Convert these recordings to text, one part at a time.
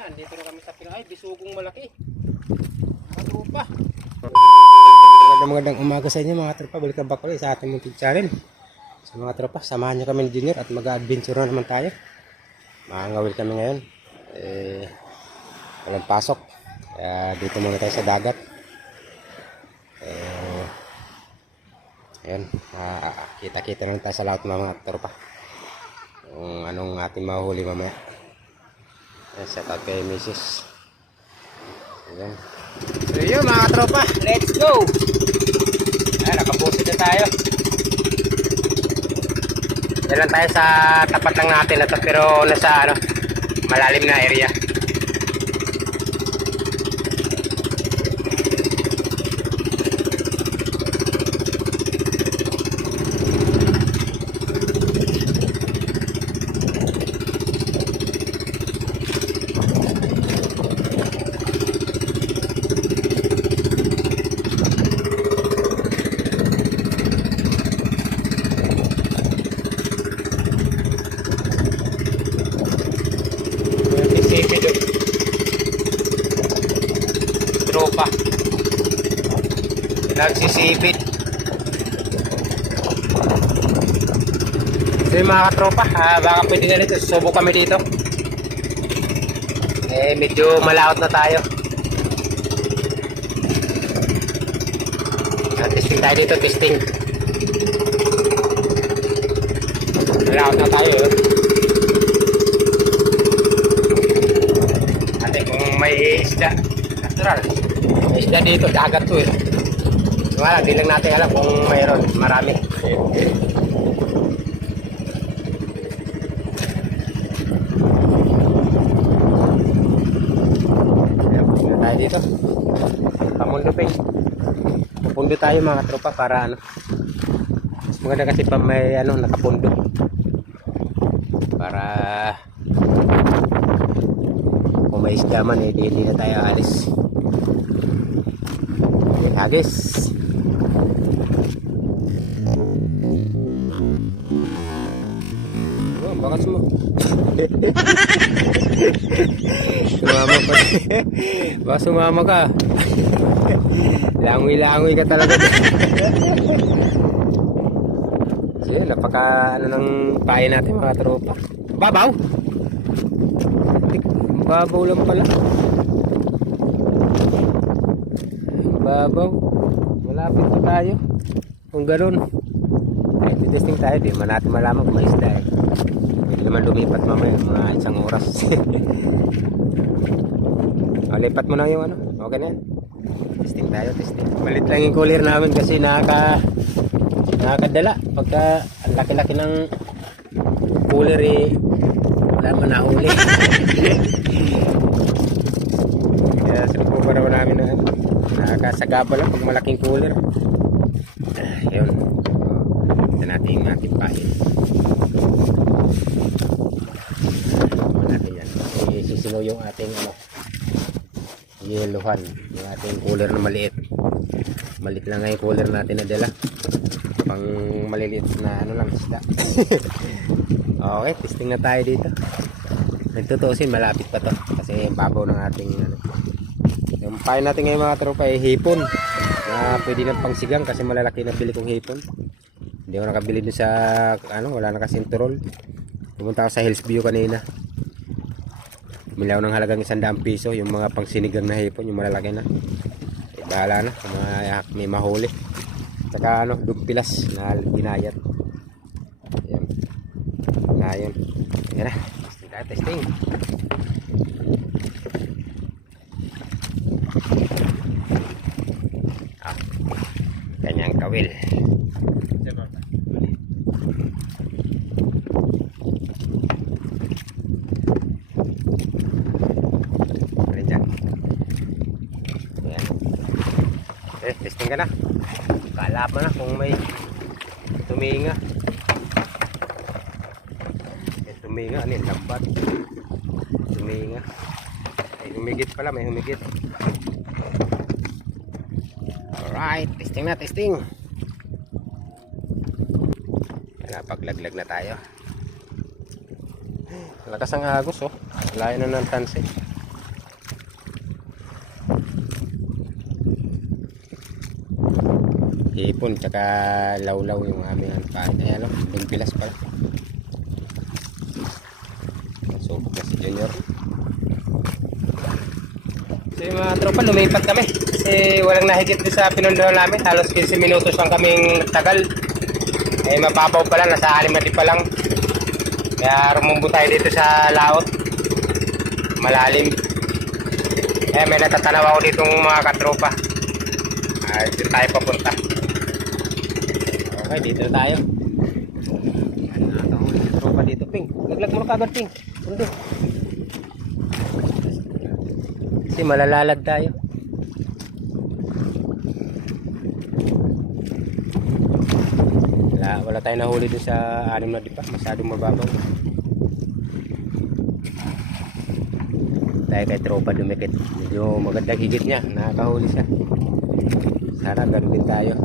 Ayan, dito na kami sa Pinay, bisugong malaki. Mga tropa. Magandang umaga sa inyo mga tropa. Balikan back ulit sa ating munting channel. Sa mga tropa, samahan nyo kami ni Junior at mag-adventure na naman tayo. Makangawil kami ngayon. Walang pasok. Kaya dito muna tayo sa dagat. Ayan, kita-kita lang tayo sa laut mga tropa. Kung anong ating mahuhuli mamaya. Set out kay Mrs. Ayan. So yun mga tropa, let's go! Ayan, nakapusit na tayo. Yan lang tayo sa tapat lang natin na to, pero nasa malalim na area. Tropa nagsisipit. So yung mga katropa, baka pwede na nito susubo kami dito. Medyo malaot na tayo. Testing tayo dito, testing. Malaot na tayo ate kung may isda natural. May isda dito, dagat to Wala, di lang natin alam kung mayroon. Marami. Tingnan tayo dito. Pamundupin. Pupundo tayo mga tropa para mas maganda kasi pa may nakapundo. Para kung may isda man hindi na tayo alis. Hagis. Oh, bakas mo. Sumama pa. Baka sumama ka. Langoy-langoy ka talaga. So yun, napaka ng pain natin mga tropa. Babaw. Babaw lang pala. Babaw. Malapit pa tayo. Kung gano'n. Testing tayo. Di man natin malaman kung may isda Pwede naman lumipat mamaya. Mga isang oras. Lipat mo na yung Okay na yan. Testing tayo. Testing. Malit lang yung cooler namin kasi nakakadala. Pagka ang laki-laki ng cooler wala man nahuli. Kaya sinupo pa naman namin na nakakasagaba lang pag malaking cooler. Yun. Ito natin yung ating pain. Natin yan. Isisigaw yung ating yeluhan. Yung ating cooler na maliit. Maliit lang nga yung cooler natin na dala. Pang maliliit na lang isda. Okay, testing na tayo dito. Nagtutusin, malapit pa to. Kasi babaw ng ating yung pain natin ngayon mga tropa hipon na pwede ng pangsigang kasi malalaki na bili kong hipon. Hindi ako nakabili dun sa wala na kasi sinturol. Pumunta ako sa Hills View kanina. Bumili ako ng halagang 100 piso yung mga pangsinigang na hipon, yung malalaki na. Bahala na kung may mahuli. Saka dugpilas na ginayat. Ayan. Ngayon. Ayan na. Testing tayo, testing. Kanyang kawil. Testing ka na. Kaalaman na kung may tuminga. Tuminga, lambat. Tuminga. Ay, humigit pala, may humigit. Alright, testing na, testing. Napaglaglag na tayo. Lakas ang agos, oh. Layo na ng tansi. hipon tsaka lawlaw yung aming kain. Ayan o, bingpilas pala. Subok na si Junior. So yung mga tropa, lumipat kami kasi walang nahigit din sa pinunduhan namin. Halos 15 minutos lang kaming tagal. Eh mapapaw pa lang, nasa 6 na di pa lang. Kaya rumumbo tayo dito sa laot, malalim. Eh may natatanaw ako ditong mga katropa. Dito tayo papunta. Okay, dito na tayo. Nakakahuli yung tropa dito, Ping. Laglag mo na kagad, Ping. Pundo. Kasi malalalag tayo. Wala tayong nahuli dun sa 6 na di pa. Masyadong mababaw. Tayo kay tropa dumikit. Medyo magandang higit niya. Nakakahuli siya. Sana ganun din tayo.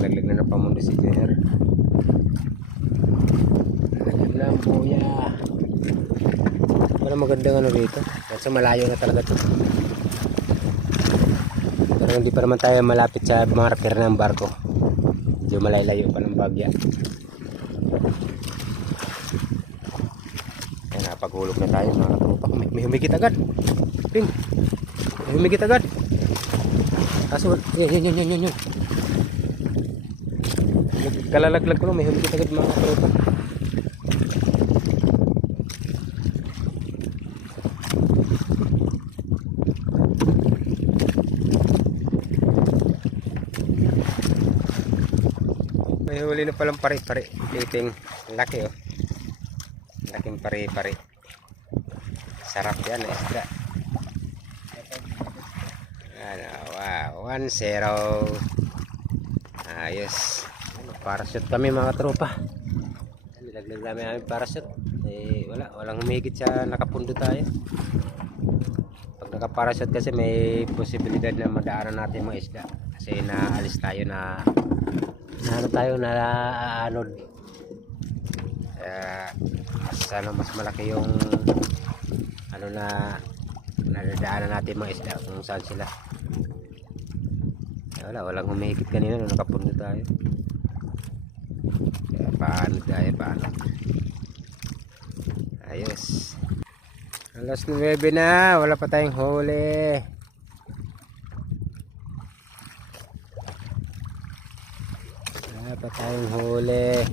Laglag na ng pamundo si Junior. Alam lang po niya. Wala magandang ano dito. Kasi malayo na talaga ito. Pero hindi pa naman tayo malapit sa marker ng barko. Medyo malalayo pa ng bagya. Ayan, napaghulog na tayo mga katropa. May humigit agad. Ping. May humigit agad. Kaso, yun. Kalalaglag ko lang, may humigit agad mga katropa. May huli na palang pare-pare. Dating laki oh. Laking pare-pare. Sarap yan eh, isda. Wow, 1-0. Ayos. Parachute kami mga tropa. Nilaglag namin aming parachute. Eh, walang humigit sa nakapundo tayo. Pag nakaparachute kasi may posibilidad na madaanan natin mga isda. Kasi naalis tayo na anod. Mas malaki yung nadadaanan natin mga isda kung saan sila. Walang humigit kanina nung nakapundo tayo. Kaya paano. Ayos. Alas 9 na, wala pa tayong huli. Wala pa tayong huli.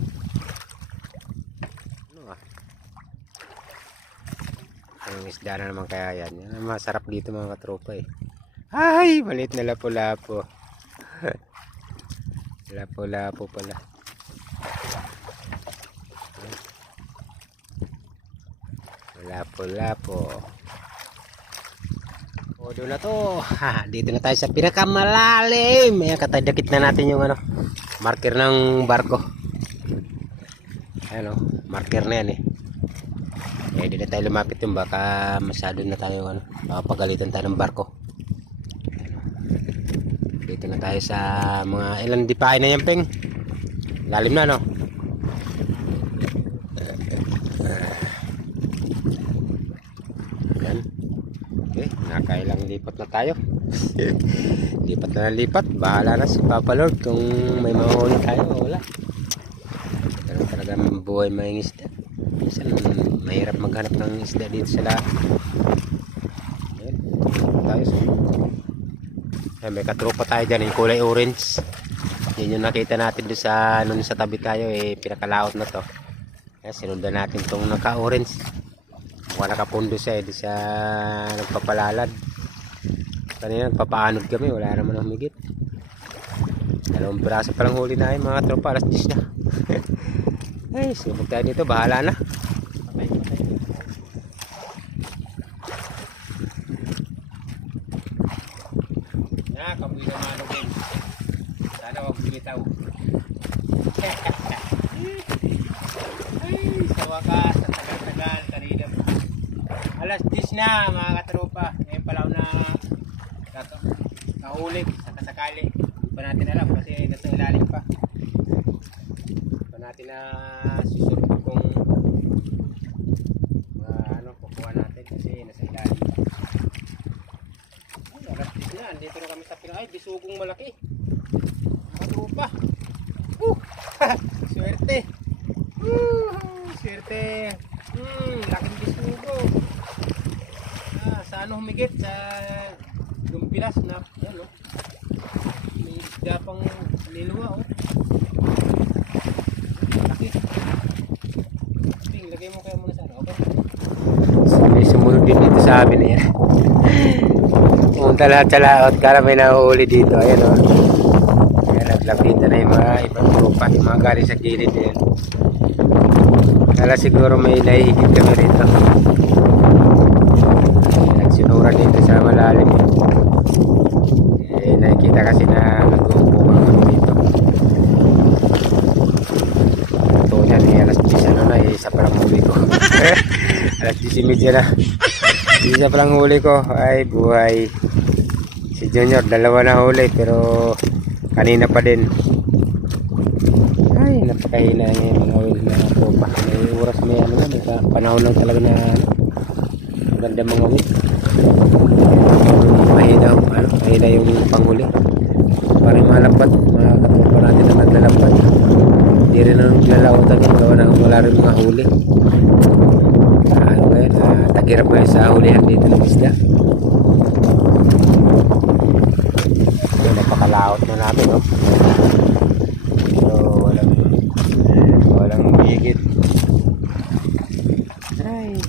Ang isda na naman kaya yan. Yan ang masarap dito mga katropa eh. Ay, maliit na lapo-lapo. Lapo-lapo pala. Lapo-lapo. O, doon na to. Dito na tayo sa pinakamalalim. Ayan, katadakit na natin yung marker ng barko. Ayan o, marker na yan eh. Eh, di na tayo lumapit yung baka masyado na tayo pagalitan tayo ng barko. Dito na tayo sa mga ilan dipain na yan, Peng. Lalim na, no? Yan. Okay, nakailang lipat na tayo. Lipat na lipat. Bahala na si Papa Lord kung may mahuli tayo o wala. Pero talagang buhay may isda. Minsan mahirap maghanap ng isda dito sa lahat. Ayan, tayo sa may katropa tayo dyan, yung kulay orange. Yan yung nakita natin doon sa tabi tayo eh, pinakalaot na to. Ayan, sinundan natin itong naka-orange. Mukha nakapundo siya eh, doon sa nagpapalalad. Kanina nagpapaanod kami, wala naman humigit. 2 piraso palang huli na yung mga tropa, alas 10 na. Ay, sumag tayo dito, bahala na. Kamuy na manong sana wag bumitaw. Ay, sa wakas sa tagal-tagal kanina alas 10 na mga katropa. Ngayon pala na nahuli sa kasakali. Hindi pa natin alam kasi nasa ilalim pa. Hindi pa natin na susurvey kung kukuha natin kasi nasa ilalim pa. Alas 10 na, andito na kami sa Pinay. Bisugong malaki. Trupa. Swerte. Swerte. Laking bisugo. Sa ano humigit? Sa Dumpilas na. Yan o. May isda pang liluwa o. Laki. Ping, lagay mo kaya muna sa ano. Okay. So, may sumunod din dito sa amin eh. Pumunta lahat sa laot. Kala may nahuhuli dito. Ayan o. Ayan, naglapitan na yung mga ibang grupa. Yung mga galing sa gilid din. Kala siguro may nahihigit kami rito. Nagsinura dito sa malalim. Nakikita kasi na nag-uupo kami dito. Ito yan eh. Alas 10 ano na eh. Isa palang huli ko. Alas 10:30 na. Isa palang huli ko. Ay buhay. Si Junior dalawa na huli pero kanina pa din. Ay napakahina yung mga huli na tropa. May oras may ano na. May panahon lang talaga na maganda mga huli. Mahina yung panghuli. Parang malapad. Mga katropa natin na naglalapad. Hindi rin ang naglalautan. Wala rin mga huli. Tagirap kayo sa hulihan dito ng isda. Napakalaot na namin, no? So, walang higit. Ay.